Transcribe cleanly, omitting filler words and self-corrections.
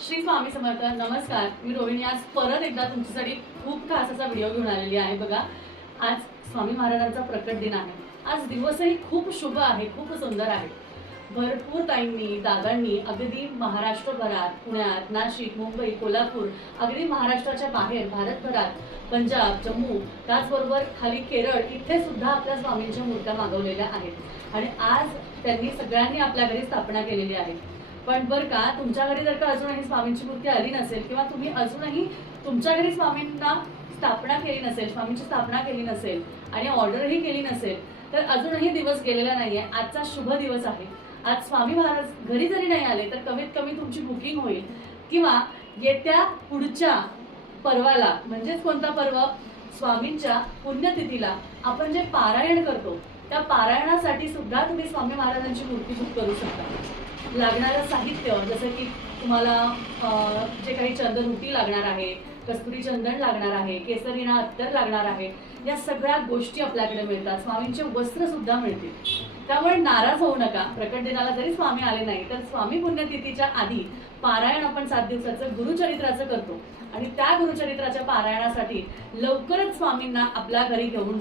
श्री स्वामी समर्थ. नमस्कार, मी रोहिणी. आज परत एकदा तुमच्यासाठी खूप खास असा व्हिडिओ घेऊन आलेली आहे. बघा, आज स्वामी महाराजांचा प्रकट दिन आहे. आज दिवसही खूप शुभ आहे, खूप सुंदर आहे. भरपूर ताईंनी, दादांनी अगदी महाराष्ट्रभरात, पुण्यात, नाशिक, मुंबई, कोल्हापूर, अगदी महाराष्ट्राच्या बाहेर भारतभरात, पंजाब, जम्मू, त्याचबरोबर खाली केरळ इथे सुद्धा आपल्या स्वामींच्या मूर्त्या मागवलेल्या आहेत आणि आज त्यांनी सगळ्यांनी आपल्या घरी स्थापना केलेली आहे. पण बरं का, तुमच्या घरी जर का अजूनही स्वामींची मूर्ती आली नसेल किंवा तुम्ही अजूनही तुमच्या घरी स्वामींना स्थापना केली नसेल, स्वामींची स्थापना केली नसेल आणि ऑर्डरही केली नसेल, तर अजूनही दिवस गेलेला नाहीये. आजचा शुभ दिवस आहे. आज स्वामी महाराज घरी जरी नाही आले तर कमीत कमी तुमची बुकिंग होईल किंवा येत्या पुढच्या पर्वाला, म्हणजेच कोणता पर्व, स्वामींच्या पुण्यतिथीला आपण जे पारायण करतो त्या पारायणासाठी सुद्धा तुम्ही स्वामी महाराजांची मूर्ती बुक करू शकता. लागणारं साहित्य जसं की तुम्हाला जे काही चंदनउटी लागणार आहे, कस्तुरी चंदन लागणार आहे, केसरीना अत्तर लागणार आहे, या सगळ्या गोष्टी आपल्याकडे मिळतात. स्वामींचे वस्त्र सुद्धा मिळतील. त्यामुळे नाराज होऊ नका. प्रकट दिनाला जरी स्वामी आले नाही तर स्वामी पुण्यतिथीच्या आधी पारायण आपण 7 दिवसाचं गुरुचरित्राचं करतो आणि त्या गुरुचरित्राच्या पारायणासाठी लवकरच स्वामींना आपल्या घरी घेऊन